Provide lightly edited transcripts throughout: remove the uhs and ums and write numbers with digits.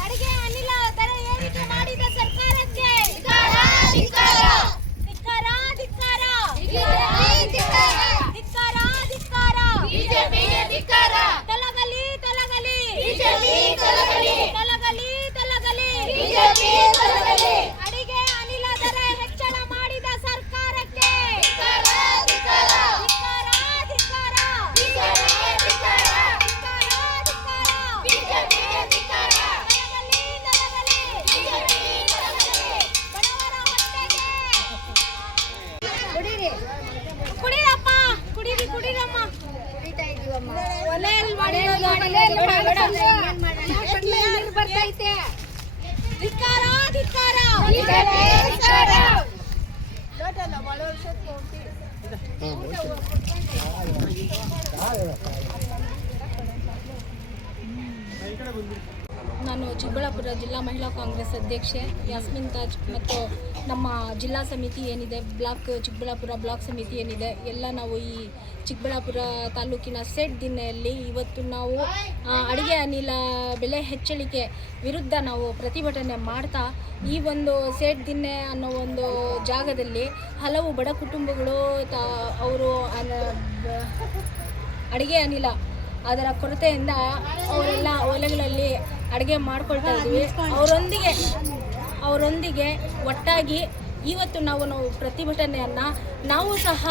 ಅಡಿಗೆ ಅನಿಲ ದರ ಏರಿಕೆ ಮಾಡಿದ ಸರ್ಕಾರಕ್ಕೆ ಅಡಿಗೆ ಅನಿಲ ದರ ಹೆಚ್ಚಳ ಮಾಡಿದ ಸರ್ಕಾರಕ್ಕೆ ಕುಡಿರಪ್ಪ, ಕುಡಿರಮ್ಮ. ಒಲೆಯಲ್ಲಿ ಬರ್ತೈತೆ. ಧಿಕ್ಕಾರ. ನಾನು ಚಿಕ್ಕಬಳ್ಳಾಪುರ ಜಿಲ್ಲಾ ಮಹಿಳಾ ಕಾಂಗ್ರೆಸ್ ಅಧ್ಯಕ್ಷೆ ಯಾಸ್ಮಿನ್ ತಾಜ್ ಮತ್ತು ನಮ್ಮ ಜಿಲ್ಲಾ ಸಮಿತಿ ಏನಿದೆ, ಚಿಕ್ಕಬಳ್ಳಾಪುರ ಬ್ಲಾಕ್ ಸಮಿತಿ ಏನಿದೆ, ಎಲ್ಲ ನಾವು ಈ ಚಿಕ್ಕಬಳ್ಳಾಪುರ ತಾಲೂಕಿನ ಸೇಡ್ ದಿನ್ನೆಯಲ್ಲಿ ಇವತ್ತು ನಾವು ಅಡುಗೆ ಅನಿಲ ಬೆಲೆ ಹೆಚ್ಚಳಿಕೆ ವಿರುದ್ಧ ನಾವು ಪ್ರತಿಭಟನೆ ಮಾಡ್ತಾ ಈ ಒಂದು ಸೇಡ್ ದಿನ್ನೆ ಅನ್ನೋ ಒಂದು ಜಾಗದಲ್ಲಿ ಹಲವು ಬಡ ಕುಟುಂಬಗಳು ಅವರು ಅಡುಗೆ ಅನಿಲ ಅದರ ಕೊರತೆಯಿಂದ ಅವರೆಲ್ಲ ಒಲೆಗಳಲ್ಲಿ ಅಡುಗೆ ಮಾಡ್ಕೊಳ್ತಾ ಇದ್ವಿ. ಅವರೊಂದಿಗೆ ಒಟ್ಟಾಗಿ ಇವತ್ತು ನಾವು ಪ್ರತಿಭಟನೆಯನ್ನು ನಾವು ಸಹ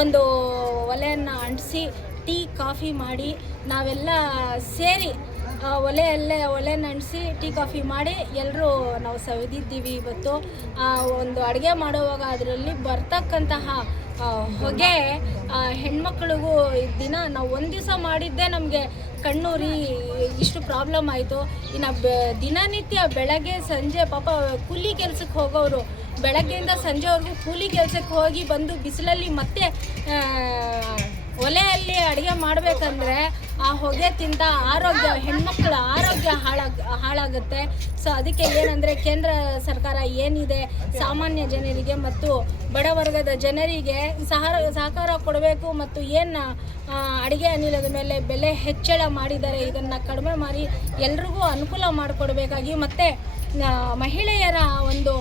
ಒಂದು ಒಲೆಯನ್ನು ಅಂಟಿಸಿ ಟೀ ಕಾಫಿ ಮಾಡಿ ನಾವೆಲ್ಲ ಸೇರಿ ಒಲೆಯನ್ನು ಅಂಟಿಸಿ ಟೀ ಕಾಫಿ ಮಾಡಿ ಎಲ್ಲರೂ ನಾವು ಸವಿದಿದ್ದೀವಿ. ಇವತ್ತು ಒಂದು ಅಡುಗೆ ಮಾಡುವಾಗ ಅದರಲ್ಲಿ ಬರ್ತಕ್ಕಂತಹ ಹೊಗೆ ಹೆಣ್ಮಕ್ಳಿಗೂ ದಿನ ನಾವು ಒಂದು ದಿವಸ ಮಾಡಿದ್ದೇ ನಮಗೆ ಕಣ್ಣೂರಿ ಇಷ್ಟು ಪ್ರಾಬ್ಲಮ್ ಆಯಿತು. ಇನ್ನು ದಿನನಿತ್ಯ ಬೆಳಗ್ಗೆ ಸಂಜೆ ಪಾಪ ಕೂಲಿ ಕೆಲಸಕ್ಕೆ ಹೋಗೋರು ಬೆಳಗ್ಗೆಯಿಂದ ಸಂಜೆವರೆಗೂ ಕೂಲಿ ಕೆಲಸಕ್ಕೆ ಹೋಗಿ ಬಂದು ಬಿಸಿಲಲ್ಲಿ ಮತ್ತೆ ಒಲೆಯಲ್ಲಿ ಅಡುಗೆ ಮಾಡಬೇಕಂದ್ರೆ ಆ ಹೊಗೆ ತಿಂದ ಹೆಣ್ಮಕ್ಳ ಆರೋಗ್ಯ ಹಾಳಾಗುತ್ತೆ. ಸೊ ಅದಕ್ಕೆ ಏನಂದರೆ ಕೇಂದ್ರ ಸರ್ಕಾರ ಏನಿದೆ ಸಾಮಾನ್ಯ ಜನರಿಗೆ ಮತ್ತು ಬಡವರ್ಗದ ಜನರಿಗೆ ಸಹಕಾರ ಕೊಡಬೇಕು ಮತ್ತು ಏನು ಅಡುಗೆ ಅನಿಲದ ಮೇಲೆ ಬೆಲೆ ಹೆಚ್ಚಳ ಮಾಡಿದ್ದಾರೆ ಇದನ್ನು ಕಡಿಮೆ ಮಾಡಿ ಎಲ್ರಿಗೂ ಅನುಕೂಲ ಮಾಡಿಕೊಡ್ಬೇಕಾಗಿ ಮತ್ತು ಮಹಿಳೆಯರ ಒಂದು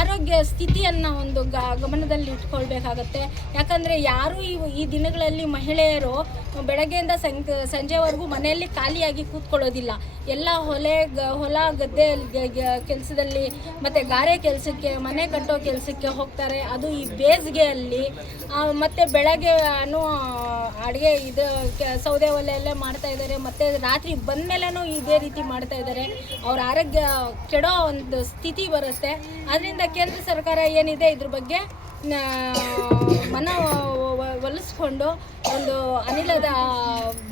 ಆರೋಗ್ಯ ಸ್ಥಿತಿಯನ್ನು ಒಂದು ಗಮನದಲ್ಲಿ ಇಟ್ಕೊಳ್ಬೇಕಾಗತ್ತೆ. ಯಾಕಂದರೆ ಯಾರೂ ಈ ದಿನಗಳಲ್ಲಿ ಮಹಿಳೆಯರು ಬೆಳಗ್ಗೆಯಿಂದ ಸಂಜೆವರೆಗೂ ಮನೆಯಲ್ಲಿ ಖಾಲಿಯಾಗಿ ಕೂತ್ಕೊಳ್ಳೋದಿಲ್ಲ. ಎಲ್ಲ ಹೊಲ ಗದ್ದೆ ಕೆಲಸದಲ್ಲಿ ಮತ್ತು ಗಾರೆ ಕೆಲಸಕ್ಕೆ ಮನೆ ಕಟ್ಟೋ ಕೆಲಸಕ್ಕೆ ಹೋಗ್ತಾರೆ. ಅದು ಈ ಬೇಸಿಗೆಯಲ್ಲಿ ಮತ್ತು ಬೆಳಗ್ಗೆ ಅಡುಗೆ ಸೌದೆ ಒಲೆಯಲ್ಲೇ ಮಾಡ್ತಾಯಿದ್ದಾರೆ ಮತ್ತು ರಾತ್ರಿ ಬಂದ ಮೇಲೂ ಇದೇ ರೀತಿ ಮಾಡ್ತಾಯಿದ್ದಾರೆ. ಅವ್ರ ಆರೋಗ್ಯ ಕೆಡೋ ಒಂದು ಸ್ಥಿತಿ ಬರುತ್ತೆ. ಅದರಿಂದ ಕೇಂದ್ರ ಸರ್ಕಾರ ಏನಿದೆ ಇದ್ರ ಬಗ್ಗೆ ಒಲಿಸ್ಕೊಂಡು ಒಂದು ಅನಿಲದ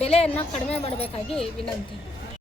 ಬೆಲೆಯನ್ನು ಕಡಿಮೆ ಮಾಡಬೇಕಾಗಿ ವಿನಂತಿ.